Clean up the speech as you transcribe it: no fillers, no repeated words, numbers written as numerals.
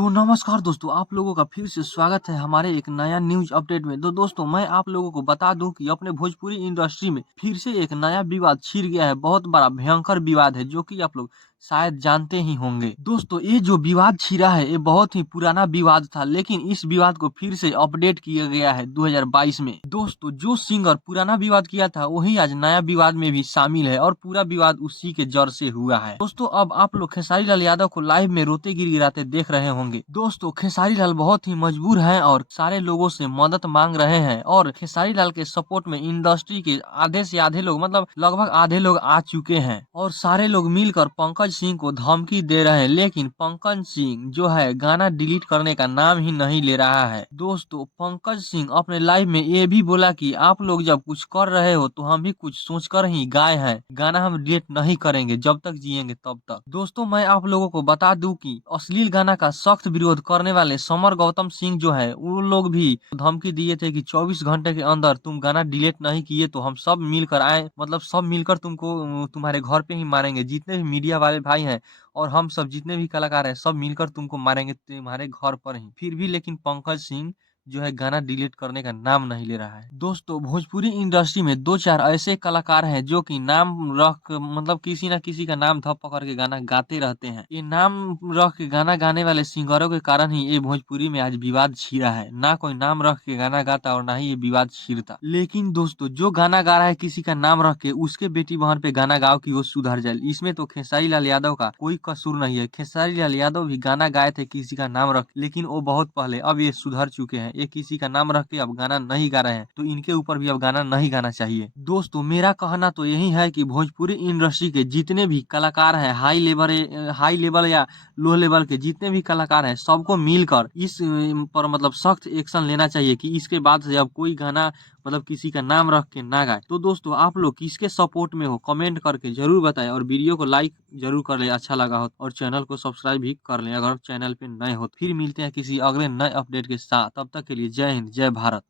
तो नमस्कार दोस्तों, आप लोगों का फिर से स्वागत है हमारे एक नया न्यूज अपडेट में। तो दोस्तों मैं आप लोगों को बता दूं कि अपने भोजपुरी इंडस्ट्री में फिर से एक नया विवाद छिड़ गया है। बहुत बड़ा भयंकर विवाद है जो कि आप लोग शायद जानते ही होंगे। दोस्तों ये जो विवाद छिड़ा है ये बहुत ही पुराना विवाद था, लेकिन इस विवाद को फिर से अपडेट किया गया है 2022 में। दोस्तों जो सिंगर पुराना विवाद किया था वही आज नया विवाद में भी शामिल है और पूरा विवाद उसी के जड़ से हुआ है। दोस्तों अब आप लोग खेसारी लाल यादव को लाइव में रोते गिड़गिड़ाते देख रहे होंगे। दोस्तों खेसारी लाल बहुत ही मजबूर हैं और सारे लोगों से मदद मांग रहे हैं और खेसारी लाल के सपोर्ट में इंडस्ट्री के आधे से आधे लोग मतलब लगभग आधे लोग आ चुके हैं और सारे लोग मिलकर पंकज सिंह को धमकी दे रहे हैं, लेकिन पंकज सिंह जो है गाना डिलीट करने का नाम ही नहीं ले रहा है। दोस्तों पंकज सिंह अपने लाइव में ये भी बोला कि आप लोग जब कुछ कर रहे हो तो हम भी कुछ सोचकर ही गाए हैं, गाना हम डिलीट नहीं करेंगे, जब तक जिएंगे तब तक। दोस्तों मैं आप लोगों को बता दूं कि अश्लील गाना का सख्त विरोध करने वाले समर गौतम सिंह जो है वो लोग भी धमकी दिए थे कि 24 घंटे के अंदर तुम गाना डिलीट नहीं किए तो हम सब मिलकर आए, मतलब सब मिलकर तुमको तुम्हारे घर पे ही मारेंगे। जितने भी मीडिया वाले भाई हैं और हम सब जितने भी कलाकार हैं सब मिलकर तुमको मारेंगे तुम्हारे घर पर ही। फिर भी लेकिन पंकज सिंह जो है गाना डिलीट करने का नाम नहीं ले रहा है। दोस्तों भोजपुरी इंडस्ट्री में दो चार ऐसे कलाकार हैं जो कि नाम रख मतलब किसी ना किसी का नाम धप पकड़ के गाना गाते रहते हैं। ये नाम रख के गाना गाने वाले सिंगरों के कारण ही ये भोजपुरी में आज विवाद छिड़ा है। ना कोई नाम रख के गाना गाता और ना ही ये विवाद छिड़ता। लेकिन दोस्तों जो गाना गा रहा है किसी का नाम रख के, उसके बेटी बहन पे गाना गाओ कि वो सुधर जाए, इसमें तो खेसारी लाल यादव का कोई कसूर नहीं है। खेसारी लाल यादव भी गाना गाए थे किसी का नाम रख, लेकिन वो बहुत पहले, अब ये सुधर चुके हैं। ये किसी का नाम रख के अब गाना नहीं गा रहे हैं, तो इनके ऊपर भी अब गाना नहीं गाना चाहिए। दोस्तों मेरा कहना तो यही है कि भोजपुरी इंडस्ट्री के जितने भी कलाकार हैं, हाई लेवल या लो लेवल के जितने भी कलाकार हैं, सबको मिलकर इस पर मतलब सख्त एक्शन लेना चाहिए कि इसके बाद से अब कोई गाना मतलब किसी का नाम रख के ना गाए। तो दोस्तों आप लोग किसके सपोर्ट में हो कमेंट करके जरूर बताएं और वीडियो को लाइक जरूर कर ले अच्छा लगा हो, और चैनल को सब्सक्राइब भी कर लें अगर चैनल पे नए हो। फिर मिलते हैं किसी अगले नए अपडेट के साथ, तब तक के लिए जय हिंद जय भारत।